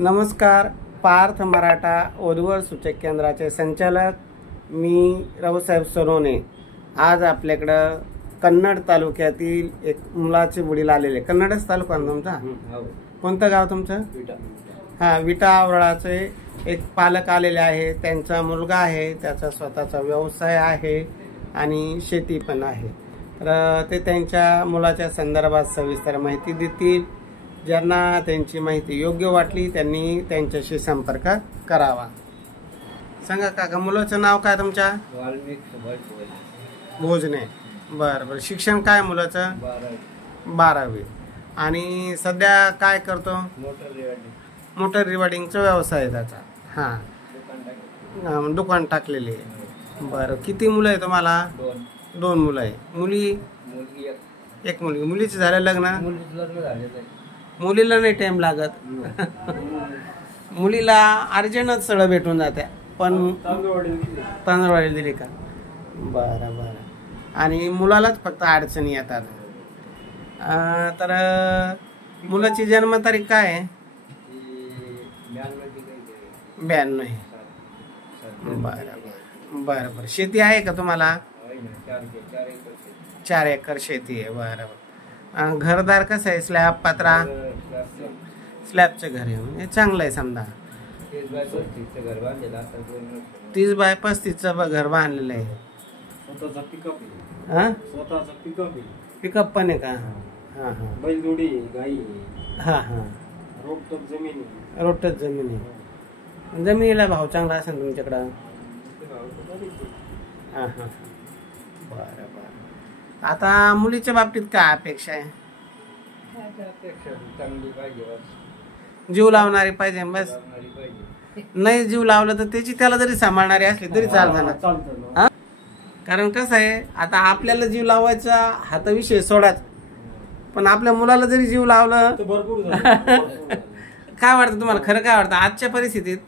नमस्कार. पार्थ मराठा वधूवर सूचक केंद्राचे संचालक मी रावसाहेब सोनवणे. आज आपल्याकडं कन्नड तालुक्यातील एक मुलाचे वडील आलेले. कन्नडच तालुका तुमचा? कोणतं गाव तुमचं? हा, विटा आवळाचे एक पालक आलेले आहे. त्यांचा मुलगा आहे, त्याचा स्वतःचा व्यवसाय आहे आणि शेती पण आहे. तर ते त्यांच्या मुलाच्या संदर्भात सविस्तर माहिती देतील. ज्यांना त्यांची माहिती योग्य वाटली त्यांनी त्यांच्याशी संपर्क करावा. सांगा काका, मुलाचं नाव काय तुमच्या? भोजने. बरं बरं. शिक्षण काय मुलाचं? 12वी. आणि सध्या काय करतो? मोटर रिवार्डिंगचा व्यवसाय आहे त्याचा. हां, दुकान टाकलेले आहे. बरं. किती मुलं आहे तुम्हाला? 2 मुलं आहे. मुली? एक मुलगी. मुलीचं झालं लग्न? मुलीला नाही टाइम लागत. मुलीला अर्जंटच सगळं भेटून जाते. पण तांदूळवाडी दिली का? बरं बरं. आणि मुलालाच फक्त अडचणी येतात. तर मुलाची जन्मतारीख काय आहे? 92. बरं बरं बरं बरं. शेती आहे का तुम्हाला? 4 एकर शेती आहे. बरं बरं. घरदार कसं आहे? स्लॅब पत्रा? स्लॅबचं घर आहे म्हणजे चांगलं आहे. समजा 30 बाय 35चं घर बांधलेलं आहे. पिकअप पण आहे का? हां हां. बैलजोडी, गाई. हां हां. रोडटच जमीन आहे. जमिनीला भाव चांगला असेल तुमच्याकडं? हां हां. बरं बरं. आता मुलीच्या बाबतीत काय अपेक्षा आहे? जीव लावणारी पाहिजे बस. नाही जीव लावलं तर त्याची त्याला जरी सांभाळणारी असली तरी चालतं. कारण कसं आहे, आता आपल्याला जीव लावायचा हा तर विषय सोडाच, पण आपल्या मुलाला जरी जीव लावलं तर भरपूर. काय वाटतं तुम्हाला? खरं काय वाटतं आजच्या परिस्थितीत?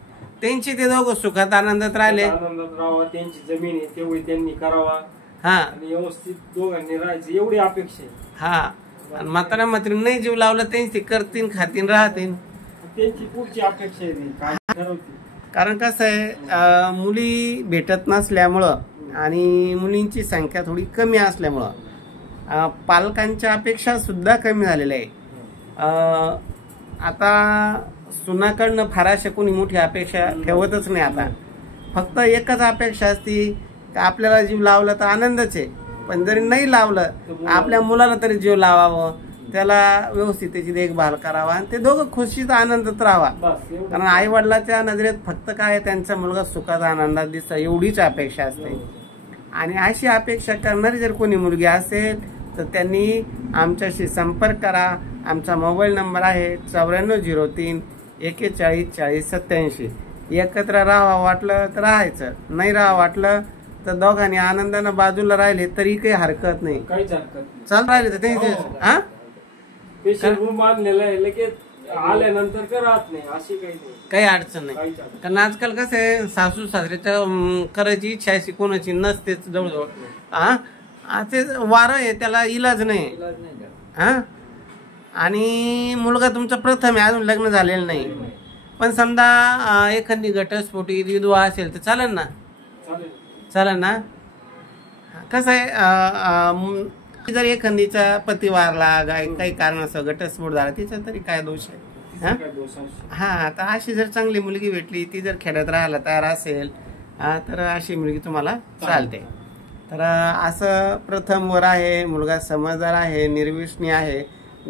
त्यांची ते दोघं सुखात आनंदात राहिले. त्यांची जमीन आहे तेवढी त्यांनी करावा. हा, व्यवस्थित दोघांनी राहायचं एवढी अपेक्षा आहे. हा. आणि म्हातारा मात्र नाही जीव लावलं त्यांची करतील, खातील, राहतील. त्यांची पुढची अपेक्षा आहे. कारण कसं आहे, मुली भेटत नसल्यामुळं आणि मुलींची संख्या थोडी कमी असल्यामुळं पालकांच्या अपेक्षा सुद्धा कमी झालेल्या आहे. आता सुनाकडनं फारशा कोणी मोठी अपेक्षा ठेवतच नाही. आता फक्त एकच अपेक्षा असती, आपल्याला जीव लावला तर आनंदच आहे, पण जरी नाही लावलं आपल्या मुलाला तरी जीव लावावं, त्याला व्यवस्थित त्याची देखभाल करावा आणि ते दोघं खुशीत आनंदात राहावा. कारण आई वडिलाच्या नजरेत फक्त काय त्यांचा मुलगा सुखात आनंदात दिसतो एवढीच अपेक्षा असते. आणि अशी अपेक्षा करणारी जर कोणी मुलगी असेल तर त्यांनी आमच्याशी संपर्क करा. आमचा मोबाईल नंबर आहे 9403 41 40 87. एकत्र राहावं वाटलं तर राहायचं, नाही राहावं वाटलं तर दोघांनी आनंदानं बाजूला राहिले तरी काही हरकत नाही. चाल राहिले तर ते काही अडचण नाही. कारण आजकाल कसं आहे, सासू सासऱ्याच्या करायची इच्छा अशी कोणाची नसतेच जवळजवळ. ते वारं आहे, त्याला इलाज नाही. आणि मुलगा तुमचा प्रथम आहे, अजून लग्न झालेलं नाही. पण समजा एखादी घटस्फोटी विधवा असेल तर चालेल ना? चालेल ना? कसं आहे, जर एखादीचा पती वारला, काही कारणास्तव घटस्फोट झाला, तिचा तरी काय दोष आहे? हा, आता अशी जर चांगली मुलगी भेटली, ती जर खेड्यात राहायला तयार असेल तर अशी मुलगी तुम्हाला चालते. तर असं प्रथम वर आहे, मुलगा समजदार आहे, निर्विष्णी आहे,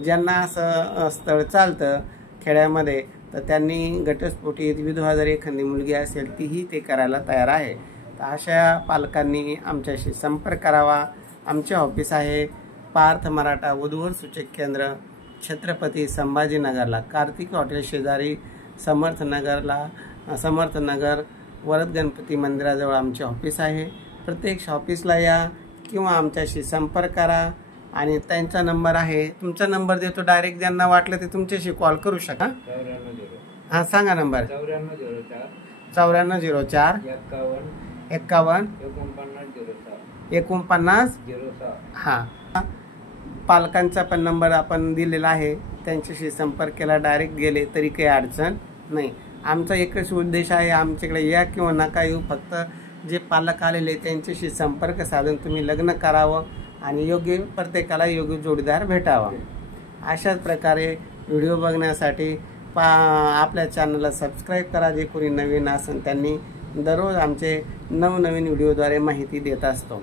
ज्यांना असं स्थळ चालतं खेड्यामध्ये तर त्यांनी घटस्फोटी विधवा जर एखादी मुलगी असेल तीही ते करायला तयार आहे. तर अशा पालकांनी आमच्याशी संपर्क करावा. आमचे ऑफिस आहे पार्थ मराठा वधूवर सूचक केंद्र, छत्रपती संभाजीनगरला, कार्तिक हॉटेल शेजारी, समर्थनगर वरद गणपती मंदिराजवळ आमचे ऑफिस आहे. प्रत्येक ऑफिसला या किंवा आमच्याशी संपर्क करा. आणि त्यांचा नंबर आहे, तुमचा नंबर देतो, डायरेक्ट ज्यांना वाटलं ते तुमच्याशी कॉल करू शका. हां, सांगा नंबर. 9404 51 49 हां. पालकांचा पण नंबर आपण दिलेला आहे, त्यांच्याशी संपर्क केला, डायरेक्ट गेले तरी काही अडचण नाही, आमचा एकच उद्देश आहे, आमच्याकडे या किंवा नका येऊ, फक्त जे पालक आलेले त्यांच्याशी संपर्क साधून तुम्ही लग्न करावं आणि योग्य प्रत्येकाला योग्य जोडीदार भेटावा. अशाच प्रकारे व्हिडिओ बघण्यासाठी आपल्या चॅनलला सबस्क्राईब करा. जे कोणी नवीन असेल त्यांनी दररोज आमचे नवनवीन व्हिडिओद्वारे माहिती देत असतो.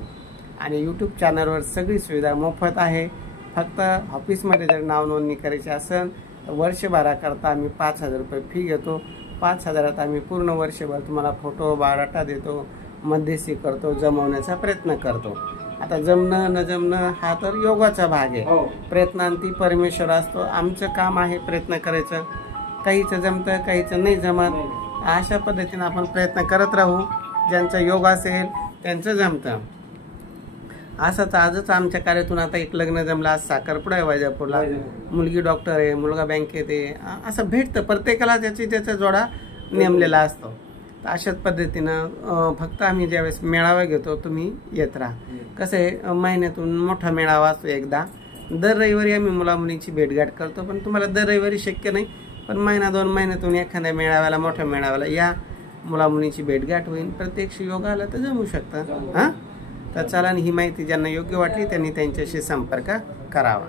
आणि यूट्यूब चॅनलवर सगळी सुविधा मोफत आहे. फक्त ऑफिसमध्ये जर नाव नोंदणी करायची असेल तर वर्षभराकरता आम्ही 5,000 रुपये फी घेतो. 5,000त आम्ही पूर्ण वर्षभर तुम्हाला फोटो बायोडाटा देतो, मध्यस्थी करतो, जमवण्याचा प्रयत्न करतो. आता जमणं न जमणं हा तर योगाचा भाग आहे. प्रयत्नांती परमेश्वर असतो. आमचं काम आहे प्रयत्न करायचं. काहीचं जमतं, काहीचं नाही जमत. अशा पद्धतीने आपण प्रयत्न करत राहू. ज्यांचा योग असेल त्यांचं जमतं. असंच आजच आमच्या कार्यातून आता एक लग्न जमलं. आज साखरपुडा आहे वैजापूरला. मुलगी डॉक्टर आहे, मुलगा बँकेत आहे. असं भेटतं प्रत्येकाला त्याचा जोडा नेमलेला असतो. तर अशाच पद्धतीनं फक्त आम्ही ज्यावेळेस मेळावा घेतो तुम्ही येत राहा. कसं आहे, महिन्यातून मोठा मेळावा असतो एकदा. दर रविवारी आम्ही मुलामुलींची भेटगाठ करतो, पण तुम्हाला दर रविवारी शक्य नाही. पण महिना 2 महिन्यातून एखाद्या मेळाव्याला, मोठ्या मेळाव्याला या, मुलामुलींची भेटगाठ होईल. प्रत्यक्ष योग आला तर जमू शकतं. हां, तर चला, ही माहिती ज्यांना योग्य वाटली त्यांनी त्यांच्याशी संपर्क करावा.